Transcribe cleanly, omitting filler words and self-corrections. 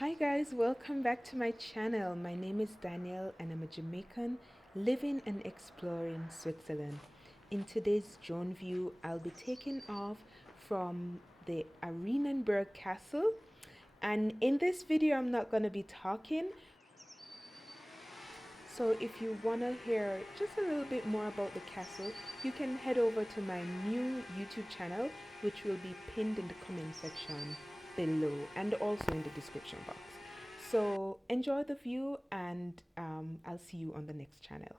Hi guys, welcome back to my channel. My name is Danielle and I'm a Jamaican living and exploring Switzerland. In today's drone view, I'll be taking off from the Arenenberg Castle, and in this video I'm not going to be talking. So if you want to hear just a little bit more about the castle, you can head over to my new YouTube channel, which will be pinned in the comment section below and also in the description box. So enjoy the view, and I'll see you on the next channel.